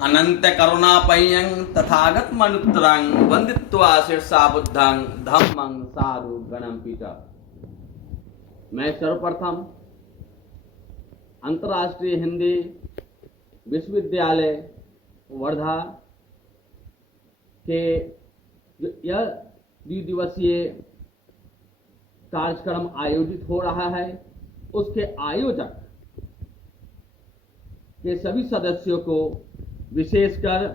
अनंत करुणापयं तथागत मनुत्तरं वंदित्वा शीर्षा बुद्धं धम्मं साधु गणं पीठ। मैं सर्वप्रथम अंतर्राष्ट्रीय हिंदी विश्वविद्यालय वर्धा के यह द्विदिवसीय कार्यक्रम आयोजित हो रहा है, उसके आयोजक के सभी सदस्यों को, विशेषकर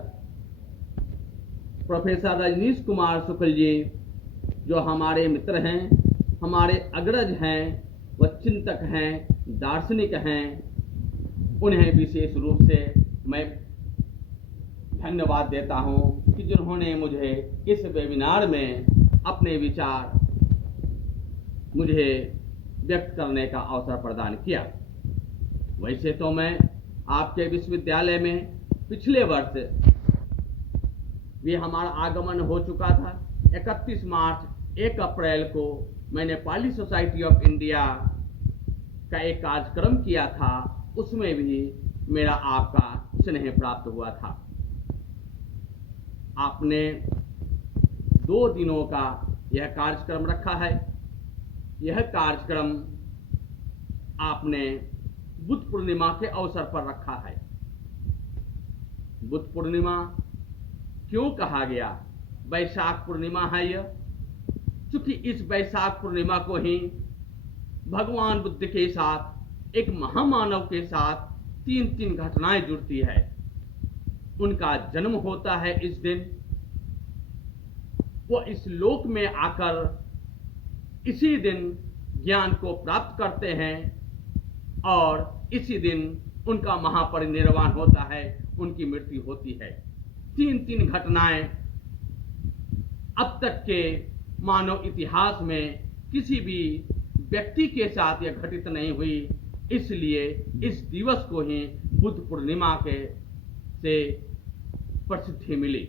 प्रोफेसर रजनीश कुमार शुक्ल जी जो हमारे मित्र हैं, हमारे अग्रज हैं, व चिंतक हैं, दार्शनिक हैं, उन्हें विशेष रूप से मैं धन्यवाद देता हूं कि जिन्होंने मुझे इस वेबिनार में अपने विचार मुझे व्यक्त करने का अवसर प्रदान किया। वैसे तो मैं आपके विश्वविद्यालय में पिछले वर्ष भी हमारा आगमन हो चुका था। 31 मार्च 1 अप्रैल को मैंने पाली सोसाइटी ऑफ इंडिया का एक कार्यक्रम किया था, उसमें भी मेरा आपका स्नेह प्राप्त हुआ था। आपने 2 दिनों का यह कार्यक्रम रखा है। यह कार्यक्रम आपने बुद्ध पूर्णिमा के अवसर पर रखा है। बुद्ध पूर्णिमा क्यों कहा गया? वैशाख पूर्णिमा है यह, क्योंकि इस वैशाख पूर्णिमा को ही भगवान बुद्ध के साथ, एक महामानव के साथ 3 घटनाएं जुड़ती है। उनका जन्म होता है इस दिन, वो इस लोक में आकर इसी दिन ज्ञान को प्राप्त करते हैं और इसी दिन उनका महापरिनिर्वाण होता है, उनकी मृत्यु होती है। 3 घटनाएं अब तक के मानव इतिहास में किसी भी व्यक्ति के साथ यह घटित नहीं हुई, इसलिए इस दिवस को ही बुद्ध पूर्णिमा के से प्रसिद्धि मिली।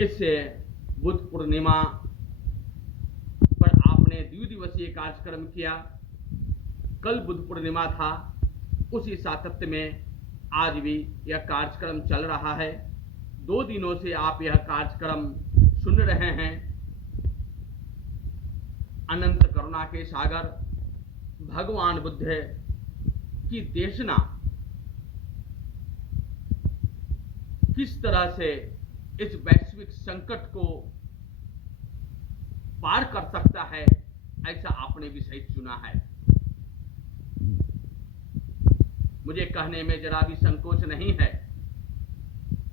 इससे बुद्ध पूर्णिमा पर आपने द्विदिवसीय कार्यक्रम किया। कल बुद्ध पूर्णिमा था, उसी सातत्य में आज भी यह कार्यक्रम चल रहा है। 2 दिनों से आप यह कार्यक्रम सुन रहे हैं। अनंत करुणा के सागर भगवान बुद्ध की देशना किस तरह से इस वैश्विक संकट को पार कर सकता है, ऐसा आपने विषय चुना है। मुझे कहने में जरा भी संकोच नहीं है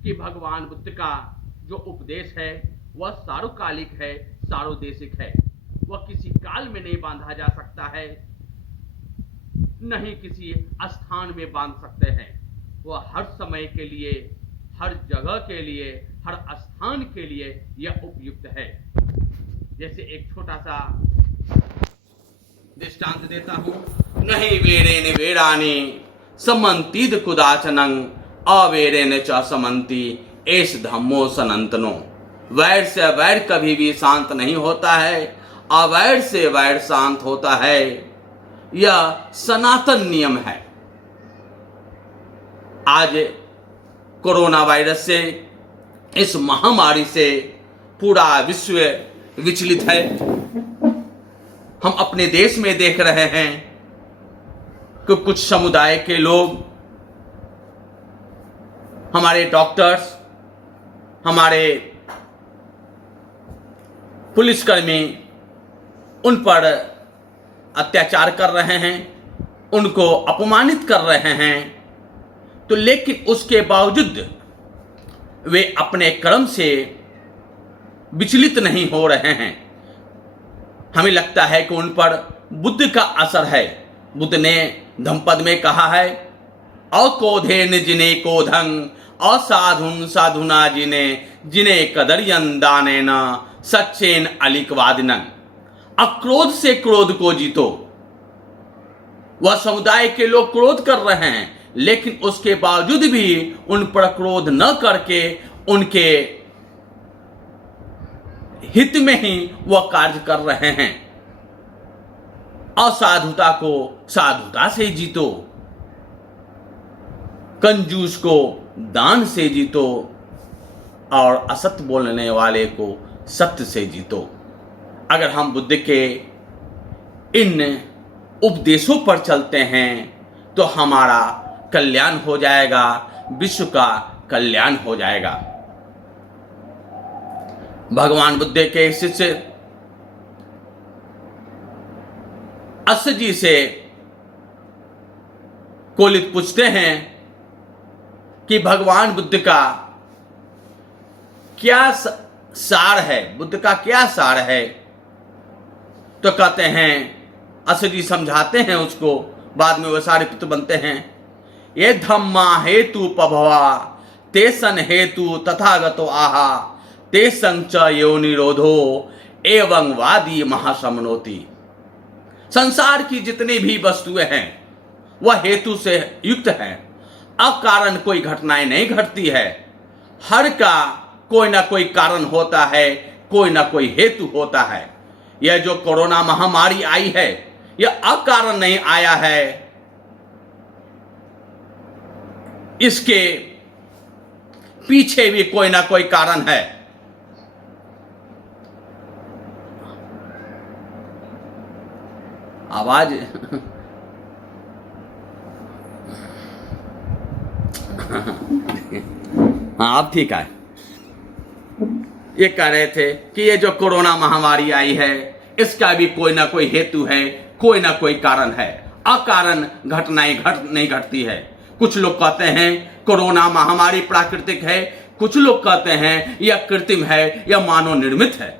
कि भगवान बुद्ध का जो उपदेश है वह सार्वकालिक है, सार्वदेशिक है। वह किसी काल में नहीं बांधा जा सकता है, नहीं किसी स्थान में बांध सकते हैं। वह हर समय के लिए, हर जगह के लिए, हर स्थान के लिए यह उपयुक्त है। जैसे एक छोटा सा दृष्टांत देता हूं। नहीं वेरेन वेरानी समंतीद कुदाचनं अवेरेन च समंती एष धम्मो सनातनो। वैर से वैर कभी भी शांत नहीं होता है, अवैर से वैर शांत होता है। यह सनातन नियम है। आज कोरोना वायरस से, इस महामारी से पूरा विश्व विचलित है। हम अपने देश में देख रहे हैं कि कुछ समुदाय के लोग, हमारे डॉक्टर्स, हमारे पुलिसकर्मी उन पर अत्याचार कर रहे हैं, उनको अपमानित कर रहे हैं। तो लेकिन उसके बावजूद वे अपने कर्म से विचलित नहीं हो रहे हैं। हमें लगता है कि उन पर बुद्ध का असर है। बुद्ध ने धम्मपद में कहा है, अकोधेन जिने कोधं असाधुन साधुना जिने जिने कदरियन दानेन सच्चेन अलिकवादिनन। अक्रोध से क्रोध को जीतो। वह समुदाय के लोग क्रोध कर रहे हैं, लेकिन उसके बावजूद भी उन पर क्रोध न करके उनके हित में ही वह कार्य कर रहे हैं। असाधुता को साधुता से जीतो। कंजूस को दान से जीतो और असत्य बोलने वाले को सत्य से जीतो। अगर हम बुद्ध के इन उपदेशों पर चलते हैं तो हमारा कल्याण हो जाएगा, विश्व का कल्याण हो जाएगा। भगवान बुद्ध के शिष्य अस जी से कोलित पूछते हैं कि भगवान बुद्ध का क्या सार है, बुद्ध का क्या सार है। तो कहते हैं, अस जी समझाते हैं उसको, बाद में वो सारे पुत्र बनते हैं। ये धम्मा हेतु पभवा तेसन हेतु तथागतो आहा तेसं च यो निरोधो एवं वादी महासमनोति। संसार की जितनी भी वस्तुएं हैं वह हेतु से युक्त हैं। अकारण कोई घटनाएं नहीं घटती है, हर का कोई ना कोई कारण होता है, कोई ना कोई हेतु होता है। यह जो कोरोना महामारी आई है यह अकारण नहीं आया है, इसके पीछे भी कोई ना कोई कारण है। आवाज हाँ अब ठीक है। ये कह रहे थे कि ये जो कोरोना महामारी आई है इसका भी कोई ना कोई हेतु है, कोई ना कोई कारण है। अकारण घटनाएं नहीं घटती है। कुछ लोग कहते हैं कोरोना महामारी प्राकृतिक है, कुछ लोग कहते हैं यह कृत्रिम है या मानव निर्मित है।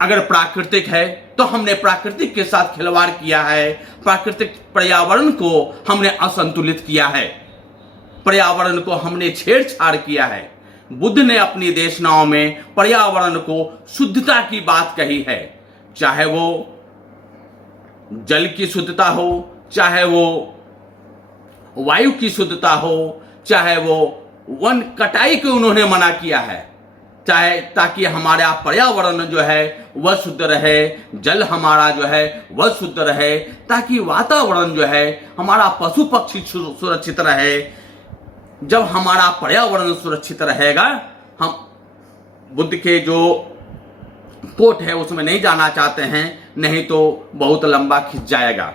अगर प्राकृतिक है तो हमने प्राकृतिक के साथ खिलवाड़ किया है, प्राकृतिक पर्यावरण को हमने असंतुलित किया है, पर्यावरण को हमने छेड़छाड़ किया है। बुद्ध ने अपनी देशनाओं में पर्यावरण को शुद्धता की बात कही है, चाहे वो जल की शुद्धता हो, चाहे वो वायु की शुद्धता हो, चाहे वो वन कटाई को उन्होंने मना किया है, चाहे ताकि हमारा पर्यावरण जो है वह शुद्ध रहे, जल हमारा जो है वह शुद्ध रहे, ताकि वातावरण जो है हमारा पशु पक्षी सुरक्षित रहे। जब हमारा पर्यावरण सुरक्षित रहेगा, हम बुद्ध के जो कोट है उसमें नहीं जाना चाहते हैं, नहीं तो बहुत लंबा खिंच जाएगा।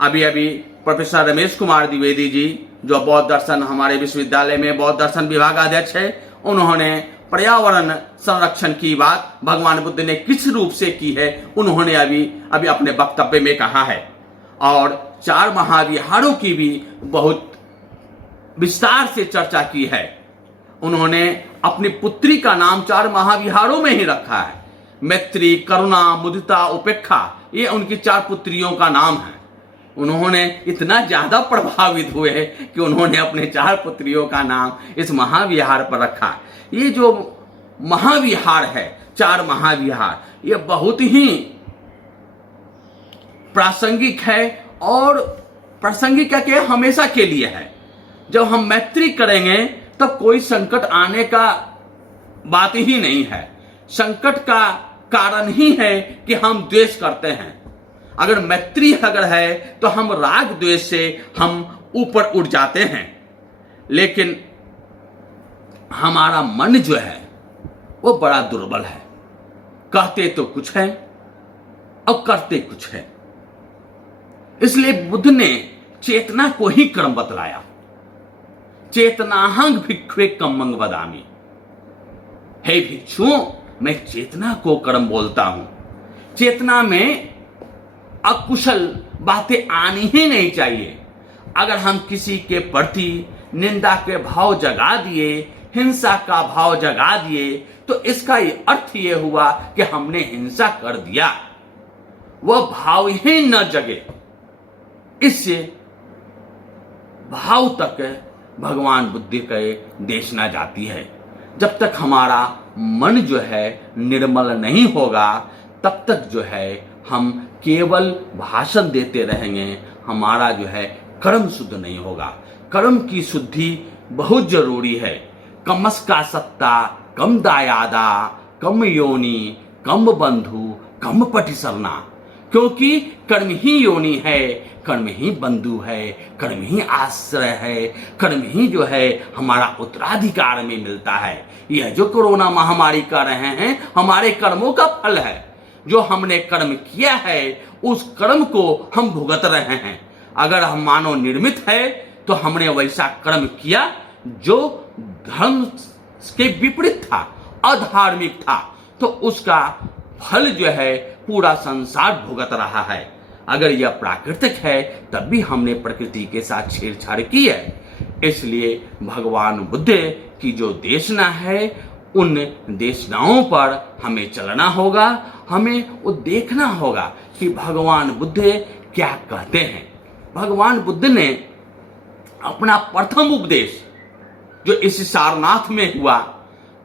अभी अभी प्रोफेसर रमेश कुमार द्विवेदी जी, जो बौद्ध दर्शन हमारे विश्वविद्यालय में बौद्ध दर्शन विभागाध्यक्ष है, उन्होंने पर्यावरण संरक्षण की बात भगवान बुद्ध ने किस रूप से की है उन्होंने अभी अपने वक्तव्य में कहा है। और 4 महाविहारों की भी बहुत विस्तार से चर्चा की है। उन्होंने अपनी पुत्री का नाम 4 महाविहारों में ही रखा है। मैत्री, करुणा, मुदिता, उपेक्षा, ये उनकी 4 पुत्रियों का नाम है। उन्होंने इतना ज्यादा प्रभावित हुए कि उन्होंने अपने 4 पुत्रियों का नाम इस महाविहार पर रखा। ये जो महाविहार है, 4 महाविहार, ये बहुत ही प्रासंगिक है और प्रासंगिक क्या कि हमेशा के लिए है। जब हम मैत्री करेंगे तब कोई संकट आने का बात ही नहीं है। संकट का कारण ही है कि हम द्वेष करते हैं। अगर मैत्री अगर है तो हम राग द्वेष से हम ऊपर उठ जाते हैं, लेकिन हमारा मन जो है वो बड़ा दुर्बल है। कहते तो कुछ है और करते कुछ है। इसलिए बुद्ध ने चेतना को ही कर्म बतलाया। चेतनाहं भिक्षुवे कम्मं वदामि। हे भिक्षुओं, मैं चेतना को कर्म बोलता हूं। चेतना में अकुशल बातें आनी ही नहीं चाहिए। अगर हम किसी के प्रति निंदा के भाव जगा दिए, हिंसा का भाव जगा दिए, तो इसका अर्थ ये हुआ कि हमने हिंसा कर दिया। वह भाव ही न जगे, इससे भाव तक भगवान बुद्ध के देशना जाती है। जब तक हमारा मन जो है निर्मल नहीं होगा, तब तक जो है हम केवल भाषण देते रहेंगे, हमारा जो है कर्म शुद्ध नहीं होगा। कर्म की शुद्धि बहुत जरूरी है। कमस का सत्ता, कम दायादा, कम योनि, कम बंधु, कम पटिसरना। क्योंकि कर्म ही योनि है, कर्म ही बंधु है, कर्म ही आश्रय है, कर्म ही जो है हमारा उत्तराधिकार में मिलता है। यह जो कोरोना महामारी कर रहे हैं हमारे कर्मों का फल है। जो हमने कर्म किया है उस कर्म को हम भुगत रहे हैं। अगर हम मानव निर्मित है तो हमने वैसा कर्म किया जो धर्म के विपरीत था, अधार्मिक था, तो उसका फल जो है पूरा संसार भुगत रहा है। अगर यह प्राकृतिक है तब भी हमने प्रकृति के साथ छेड़छाड़ की है। इसलिए भगवान बुद्ध की जो देशना है उन देशनाओं पर हमें चलना होगा। हमें वो देखना होगा कि भगवान बुद्ध क्या कहते हैं। भगवान बुद्ध ने अपना प्रथम उपदेश जो इस सारनाथ में हुआ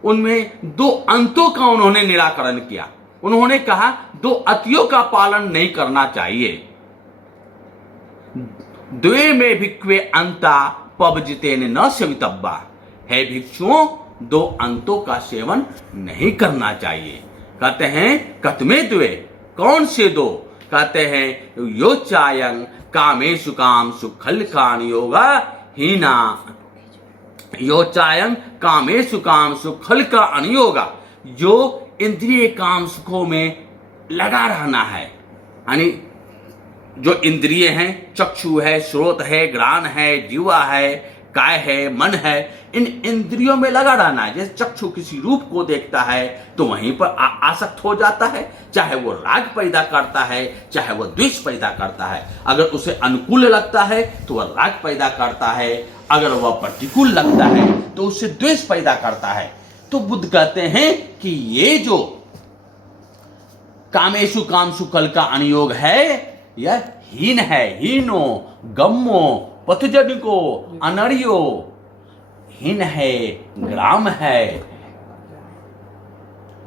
उनमें 2 अंतों का उन्होंने निराकरण किया। उन्होंने कहा 2 अतियों का पालन नहीं करना चाहिए। द्वे में भिक्वे अंता पवजितेन न सेवितव्वा, है भिक्षुओं 2 अंतों का सेवन नहीं करना चाहिए। कहते हैं कतमे द्वे, कौन से 2? कहते हैं यो चायं कामेषु काम सुखल कान योगा हीना, यो चायं कामेषु काम सुखल का अनियोगा, जो इंद्रिय काम सुखों में लगा रहना है। यानी जो इंद्रिय हैं, चक्षु है, श्रोत है, घ्राण है, जीवा है, काय है, मन है, इन इंद्रियों में लगा रहना है। जैसे चक्षु किसी रूप को देखता है तो वहीं पर आसक्त हो जाता है, चाहे वो राग पैदा करता है चाहे वो द्वेष पैदा करता है। अगर उसे अनुकूल लगता है तो वह राग पैदा करता है, अगर वह प्रतिकूल लगता है तो उससे द्वेष पैदा करता है। तो बुद्ध कहते हैं कि ये जो कामेषु काम सुकल का अनियोग है यह हीन है, हीनो गम्मो पथजनिको अनरियो, हीन है, ग्राम है,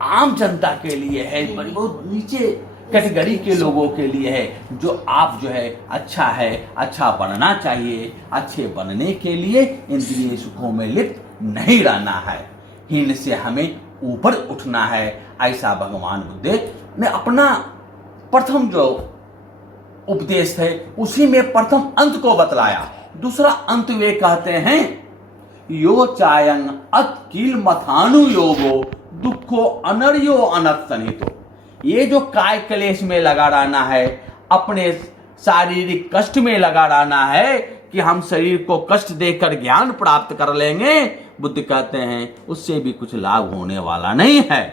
आम जनता के लिए है, बहुत नीचे कैटेगरी के लोगों के लिए है। जो आप जो है अच्छा बनना चाहिए, अच्छे बनने के लिए इंद्रिय सुखों में लिप्त नहीं रहना है, हीन से हमें ऊपर उठना है। ऐसा भगवान बुद्ध ने अपना प्रथम जो उपदेश थे उसी में प्रथम अंत को बतलाया। दूसरा अंत वे कहते हैं यो चायं अतकील मथानु योगो दुखो अनर्यो अनर्थनितो, ये जो काय क्लेश में लगा रहना है, अपने शारीरिक कष्ट में लगा रहना है कि हम शरीर को कष्ट देकर ज्ञान प्राप्त कर लेंगे, बुद्ध कहते हैं उससे भी कुछ लाभ होने वाला नहीं है।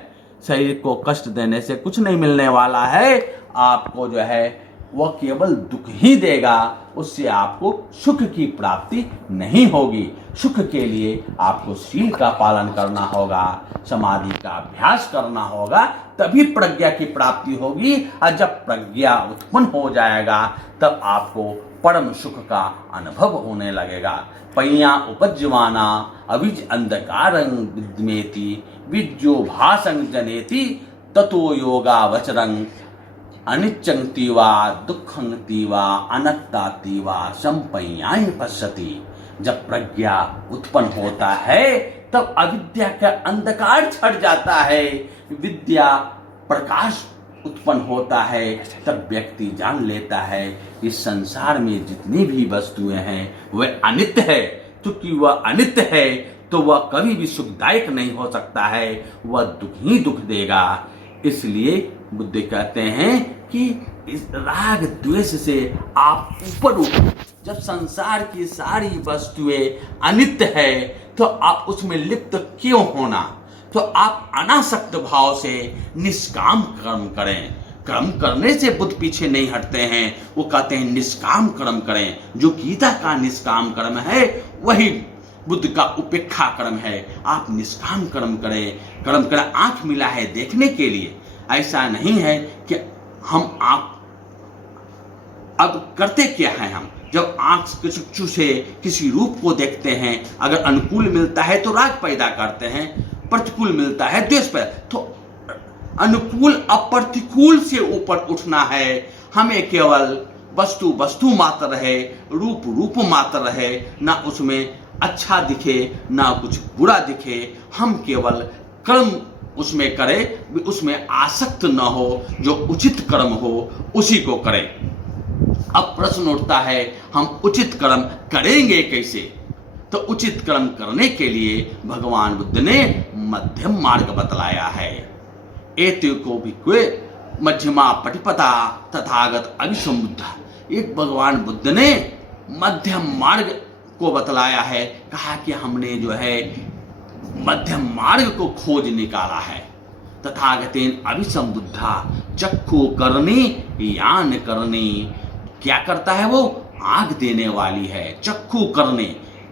शरीर को कष्ट देने से कुछ नहीं मिलने वाला है, आपको जो है वह केवल दुख ही देगा, उससे आपको सुख की प्राप्ति नहीं होगी। सुख के लिए आपको शील का पालन करना होगा, समाधि का अभ्यास करना होगा, तभी प्रज्ञा की प्राप्ति होगी। और जब प्रज्ञा उत्पन्न हो जाएगा तब आपको परम सुख का अनुभव होने लगेगा। पैया उपज्यमाना अविज अंधकारं विद्मेति विद्यो भासं जनेति ततो योगा वचरं अनिच्चं तीवा दुखं तीवा अनत्ता तीवा संपय्याय पश्यति। जब प्रज्ञा उत्पन्न होता है तब अविद्या का अंधकार छट जाता है, विद्या प्रकाश उत्पन्न होता है। तब व्यक्ति जान लेता है कि संसार में जितनी भी वस्तुएं हैं वह अनित्य है। क्योंकि वह अनित्य है तो वह कभी भी सुखदायक नहीं हो सकता है, वह दुख ही दुख देगा। इसलिए बुद्ध कहते हैं कि इस राग द्वेष से आप ऊपर उठो। जब संसार की सारी वस्तुएं अनित्य है तो आप उसमें लिप्त क्यों होना, तो आप अनासक्त भाव से निष्काम कर्म करें। कर्म करने से बुद्ध पीछे नहीं हटते हैं, वो कहते हैं निष्काम कर्म करें। जो गीता का निष्काम कर्म है वही बुद्ध का उपेक्षा कर्म है। आप निष्काम कर्म करें। आंख मिला है देखने के लिए, ऐसा नहीं है कि हम आप अब करते क्या है। हम जब आंख के चक्षु से किसी रूप को देखते हैं, अगर अनुकूल मिलता है तो राग पैदा करते हैं, प्रतिकूल मिलता है द्वेष पैदा। तो अनुकूल अप्रतिकूल से ऊपर उठना है। हमें केवल वस्तु वस्तु मात्र रहे, रूप रूप मात्र रहे, ना उसमें अच्छा दिखे ना कुछ बुरा दिखे। हम केवल कर्म उसमें करे, उसमें आसक्त न हो, जो उचित कर्म हो उसी को करे। अब प्रश्न उठता है, हम उचित कर्म करेंगे कैसे? तो उचित कर्म करने के लिए भगवान बुद्ध ने मध्यम मार्ग बतलाया है। एतको भिक्वे मध्यमा पटिपता तथागत अभिसंबुद्ध। एक भगवान बुद्ध ने मध्यम मार्ग को बतलाया है, कहा कि हमने जो है मध्यम मार्ग को खोज निकाला है। तथागतेन अभिसंबुद्धा चक्षु करनी यान करनी। क्या करता है वो? आंख देने वाली है। चक्षु करने,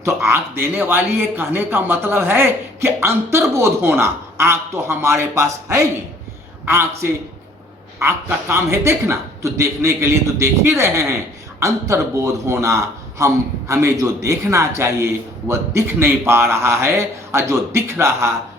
तो आंख देने वाली है कहने का मतलब है कि अंतर्बोध होना। आंख तो हमारे पास है ही, आंख का काम है देखना, तो देखने के लिए तो देख ही रहे हैं। अंतर्बोध होना, हमें जो देखना चाहिए वह दिख नहीं पा रहा है, और जो दिख रहा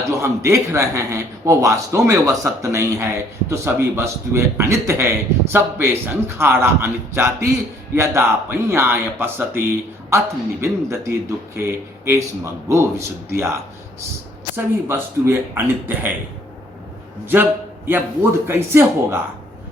जो हम देख रहे हैं वो वास्तव में वह सत्य नहीं है। तो सभी वस्तुएं अनित्य है। सब्बे संखारा अनिच्चाति यदा पय्याय पश्यति अथ निविन्दति दुखे एस्मग्गो विशुद्धिया। सभी वस्तुएं अनित्य है। जब यह बोध कैसे होगा?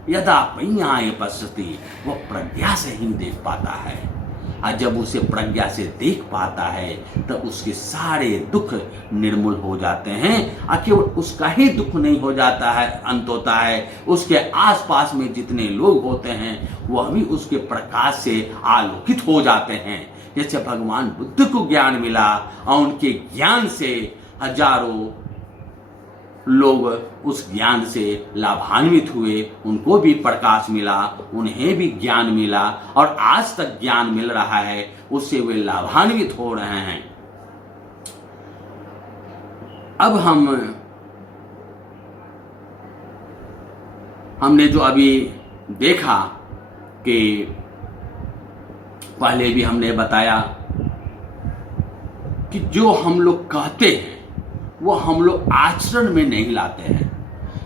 यदा पय्याय पश्यति, वह प्रज्ञा से ही देख पाता है। और जब उसे प्रज्ञा से देख पाता है तो उसके सारे दुख निर्मूल हो जाते हैं। और केवल उसका ही दुख नहीं हो जाता है, अंत होता है, उसके आसपास में जितने लोग होते हैं वह भी उसके प्रकाश से आलोकित हो जाते हैं। जैसे भगवान बुद्ध को ज्ञान मिला और उनके ज्ञान से हजारों लोग उस ज्ञान से लाभान्वित हुए, उनको भी प्रकाश मिला, उन्हें भी ज्ञान मिला, और आज तक ज्ञान मिल रहा है, उससे वे लाभान्वित हो रहे हैं। अब हमने जो अभी देखा कि पहले भी हमने बताया कि जो हम लोग कहते हैं वो हम लोग आचरण में नहीं लाते हैं,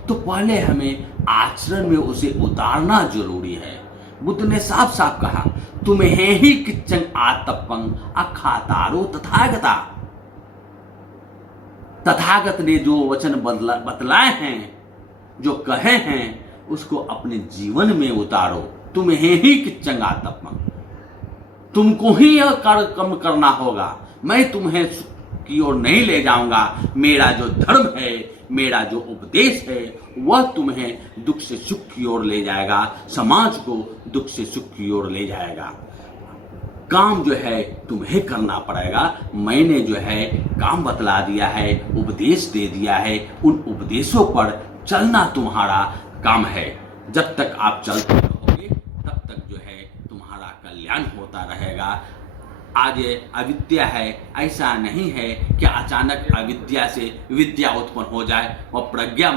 तो पहले हमें आचरण में उसे उतारना जरूरी है। बुद्ध ने साफ साफ कहा, तुम्हें ही किच्चन आतपं अखातारो तथागता। तथागत ने जो वचन बतलाए हैं, जो कहे हैं, उसको अपने जीवन में उतारो। तुम्हें ही किच्चन आतपं, तुमको ही यह कर्म करना होगा। मैं तुम्हें की ओर नहीं ले जाऊंगा। मेरा जो धर्म है, मेरा जो उपदेश है, वह तुम्हें दुख से सुख की ओर ले जाएगा, समाज को दुख से सुख की ओर ले जाएगा। काम जो है तुम्हें करना पड़ेगा। मैंने जो है काम बतला दिया है, उपदेश दे दिया है, उन उपदेशों पर चलना तुम्हारा काम है। जब तक आप चलते रहोगे तब तक जो है तुम्हारा कल्याण होता रहेगा। आज अविद्या है, ऐसा नहीं है कि अचानक अविद्या से विद्या उत्पन्न हो जाए और प्रज्ञा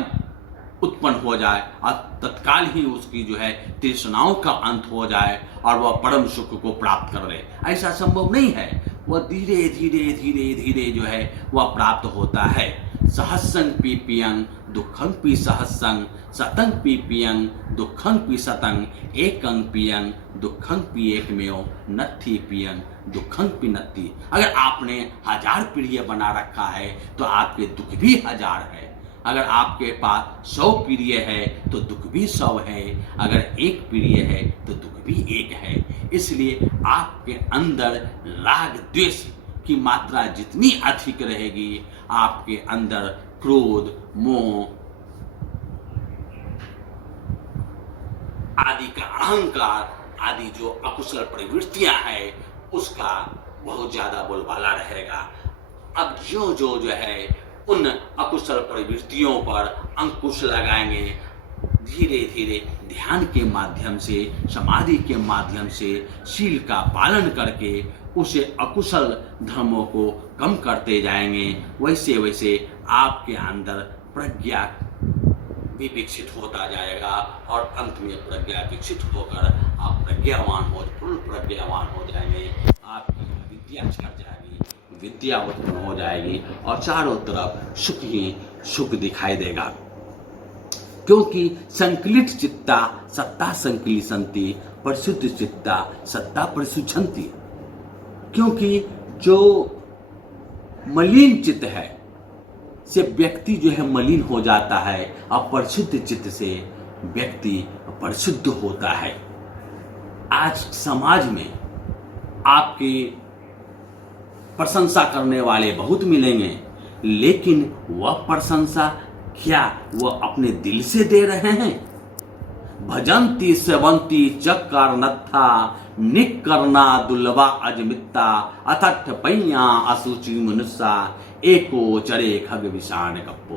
उत्पन्न हो जाए और तत्काल ही उसकी जो है तृष्णाओं का अंत हो जाए और वह परम सुख को प्राप्त कर ले। ऐसा संभव नहीं है। वह धीरे धीरे धीरे धीरे जो है वह प्राप्त होता है। सहस्रं पीपियं दुखं पी सहस्रं, शतं पीपियं दुखं पी शतं, एकं पियं दुखं पी एकमेव, नत्थि पियं दुखं पी नत्थि। अगर आपने 1000 प्रिय बना रखा है तो आपके दुख भी 1000 है। अगर आपके पास 100 प्रिय है तो दुख भी 100 है। अगर 1 प्रिय है तो दुख भी 1 है। इसलिए आपके अंदर राग द्वेष की मात्रा जितनी अधिक रहेगी, आपके अंदर क्रोध, मोह आदि का अहंकार आदि जो अकुशल प्रवृत्तियां हैं, उसका बहुत ज्यादा बोलबाला रहेगा। अब जो है उन अकुशल प्रवृत्तियों पर अंकुश लगाएंगे, धीरे धीरे ध्यान के माध्यम से, समाधि के माध्यम से, शील का पालन करके उसे अकुशल धर्मों को कम करते जाएंगे। वैसे वैसे आपके अंदर प्रज्ञा भी विकसित होता जाएगा और अंत में प्रज्ञा विकसित होकर आप पूर्ण प्रज्ञावान हो जाएंगे। आपकी विद्या छट जाएगी, विद्या उत्पन्न हो जाएगी और चारों तरफ सुख ही सुख दिखाई देगा। क्योंकि संकलित चित्ता सत्ता संकलिसंति, परिशुद्ध चित्ता सत्ता परिशुद्धंति। क्योंकि जो मलिन चित्त है से व्यक्ति जो है मलिन हो जाता है, अपरिशुद्ध चित्त से व्यक्ति परिशुद्ध होता है। आज समाज में आपकी प्रशंसा करने वाले बहुत मिलेंगे, लेकिन वह प्रशंसा क्या वह अपने दिल से दे रहे हैं? भजंती सेवंती चक्कर नत्था निकरना दुर्लभा अजमित्ता अथठ पैया असुचि मनुष्या एको चरे खग विषाण कप्पो।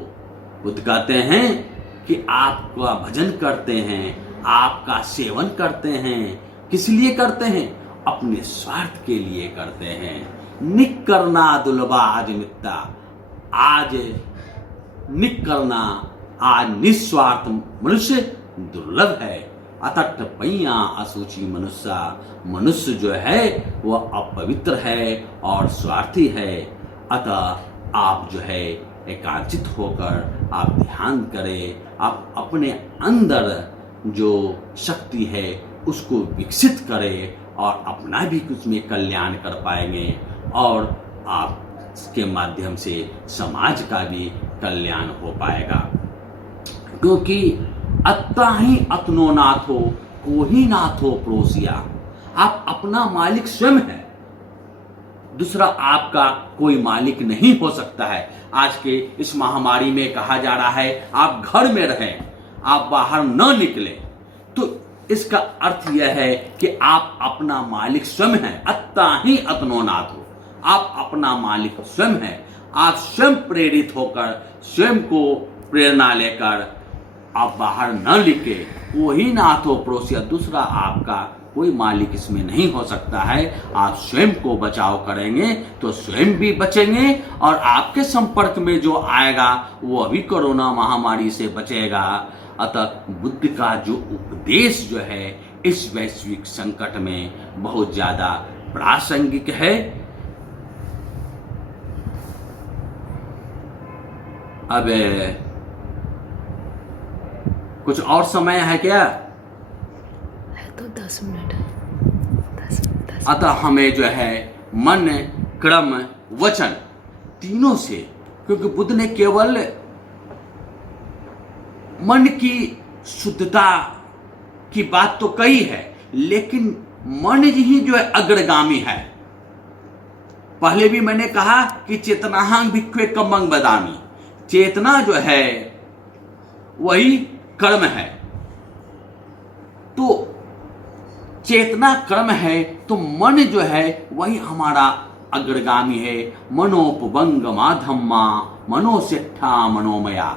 बुद्ध कहते हैं कि आपका भजन करते हैं, आपका सेवन करते हैं, किस लिए करते हैं? अपने स्वार्थ के लिए करते हैं। निकरना दुर्लभा अजमित्ता, आज निकरना, आज निस्वार्थ मनुष्य दुर्लभ है। अतट पैया असुचि मनुष्य, मनुष्य जो है वह अपवित्र है और स्वार्थी है। अतः आप जो है एकांचित होकर आप ध्यान करें, आप अपने अंदर जो शक्ति है उसको विकसित करें और अपना भी कुछ में कल्याण कर पाएंगे और आप इसके माध्यम से समाज का भी कल्याण हो पाएगा। क्योंकि अत्ता ही अतनो नाथो को ही नाथो पड़ोसिया, आप अपना मालिक स्वयं है, दूसरा आपका कोई मालिक नहीं हो सकता है। आज के इस महामारी में कहा जा रहा है आप घर में रहें, आप बाहर न निकले, तो इसका अर्थ यह है कि आप अपना मालिक स्वयं हैं। अत्ता ही अतनो नाथो, आप अपना मालिक स्वयं हैं। आप स्वयं प्रेरित होकर, स्वयं को प्रेरणा लेकर आप बाहर न निकले, वही नाथो पड़ोसिया, दूसरा आपका कोई मालिक इसमें नहीं हो सकता है। आप स्वयं को बचाव करेंगे तो स्वयं भी बचेंगे और आपके संपर्क में जो आएगा वो अभी कोरोना महामारी से बचेगा। अतः बुद्ध का जो उपदेश जो है इस वैश्विक संकट में बहुत ज्यादा प्रासंगिक है। अब कुछ और समय है क्या? है तो 10 मिनट है। अतः हमें जो है मन, क्रम, वचन तीनों से, क्योंकि बुद्ध ने केवल मन की शुद्धता की बात तो कही है, लेकिन मन ही जो है अग्रगामी है। पहले भी मैंने कहा कि चेतनाहं भिक्खवे कम्मं वदामि, चेतना जो है वही कर्म है। तो चेतना कर्म है तो मन जो है वही हमारा अग्रगामी है। मनोपभंग माधम्मा मनोसिट्ठा मनोमया,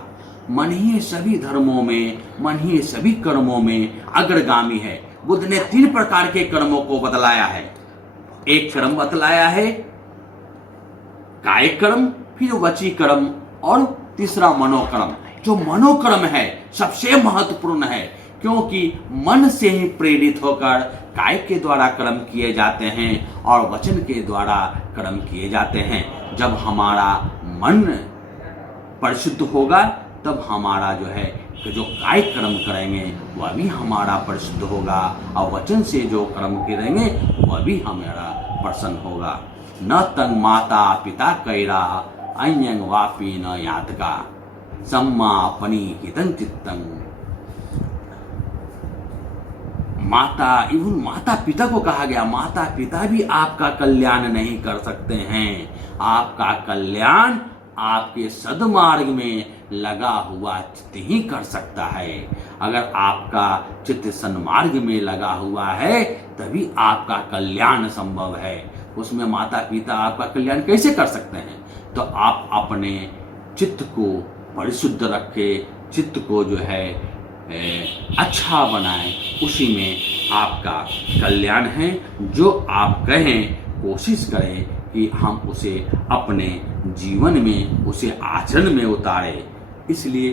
मन ही सभी धर्मों में, मन ही सभी कर्मों में अग्रगामी है। बुद्ध ने 3 प्रकार के कर्मों को बतलाया है। एक कर्म बतलाया है काय कर्म, फिर वची कर्म और तीसरा मनोकर्म। जो मनोकर्म है सबसे महत्वपूर्ण है, क्योंकि मन से ही प्रेरित होकर काय के द्वारा कर्म किए जाते हैं और वचन के द्वारा कर्म किए जाते हैं। जब हमारा मन परिशुद्ध होगा तब हमारा जो है जो काय कर्म करेंगे वह भी हमारा परिशुद्ध होगा और वचन से जो कर्म करेंगे वह भी हमारा प्रसन्न होगा। न तंग माता पिता कैरा अन्यंग वापी न यातका सम्मा पनी हितं चित्तं। माता, इवन माता पिता को कहा गया, माता पिता भी आपका कल्याण नहीं कर सकते हैं। आपका कल्याण आपके सद्मार्ग में लगा हुआ चित्त ही कर सकता है। अगर आपका चित्त सन्मार्ग में लगा हुआ है तभी आपका कल्याण संभव है। उसमें माता पिता आपका कल्याण कैसे कर सकते हैं? तो आप अपने चित्त को परिशुद्ध रखें, चित्त को जो है अच्छा बनाएं, उसी में आपका कल्याण है। जो आप कहें, कोशिश करें कि हम उसे अपने जीवन में, उसे आचरण में उतारें। इसलिए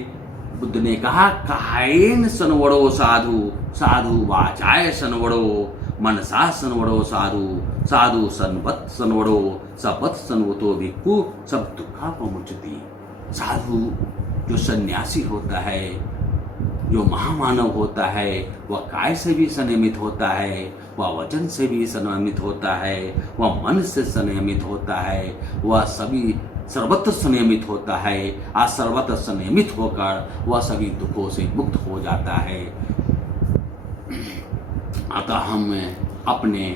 बुद्ध ने कहा कायेन सनवड़ो साधु, साधु वाचाय सनवड़ो, मनसा सनवड़ो साधु, साधु सनवत सनवड़ो, सपथ सनवतो भिक्खु सब दुखा पमुचती। साधु जो सन्यासी होता है, जो महामानव होता है, वह काय से भी संयमित होता है, वह वचन से भी संयमित होता है, वह मन से संयमित होता है, वह सभी सर्वत्र संयमित होता है और सर्वत्र संयमित होकर वह सभी दुखों से मुक्त हो जाता है। अतः हम अपने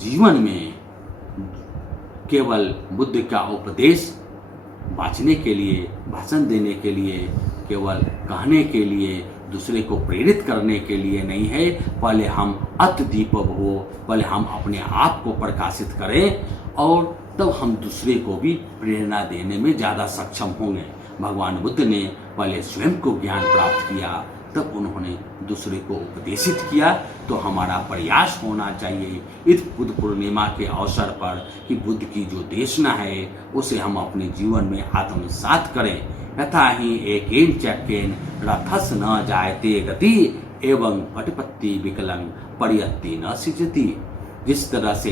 जीवन में केवल बुद्ध का उपदेश बांचने के लिए, भाषण देने के लिए, केवल कहने के लिए, दूसरे को प्रेरित करने के लिए नहीं है। पहले हम अतदीपक हो, पहले हम अपने आप को प्रकाशित करें और तब हम दूसरे को भी प्रेरणा देने में ज़्यादा सक्षम होंगे। भगवान बुद्ध ने पहले स्वयं को ज्ञान प्राप्त किया, तब उन्होंने दूसरे को उपदेशित किया। तो हमारा प्रयास होना चाहिए इस बुद्ध पूर्णिमा के अवसर पर कि बुद्ध की जो देशना है उसे हम अपने जीवन में आत्मसात करें। यथा ही एकेन चक्रेन रथस् न जायते गति एवं पटपत्ति विकलं परियत्ति न सिजति। जिस तरह से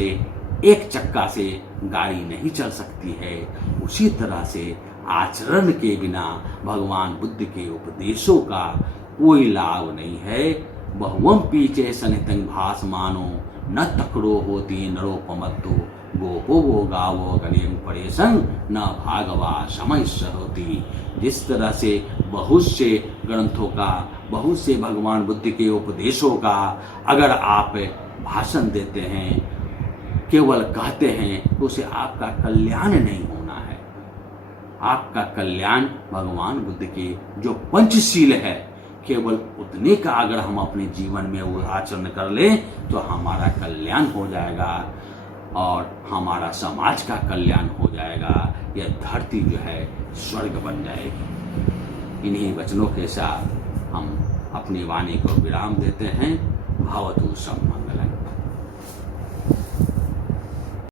एक चक्का से गाड़ी नहीं चल सकती है, उसी तरह से आचरण के बिना भगवान बुद्ध के उपदेशों का कोई लाभ नहीं है। बहुवम पीछे सनितं भासमानो न तकड़ो होती नरोपमत्तो गोपो वो गावो गणेम परेशं न भागवा समय होती। जिस तरह से बहुत से ग्रंथों का, बहुत से भगवान बुद्ध के उपदेशों का अगर आप भाषण देते हैं, केवल कहते हैं, तो उसे आपका कल्याण नहीं होना है। आपका कल्याण भगवान बुद्ध के जो पंचशील है, केवल उतने का अगर हम अपने जीवन में वो आचरण कर लें तो हमारा कल्याण हो जाएगा और हमारा समाज का कल्याण हो जाएगा। यह धरती जो है स्वर्ग बन जाएगी। इन्हीं वचनों के साथ हम अपनी वाणी को विराम देते हैं। भवतु सम्मा।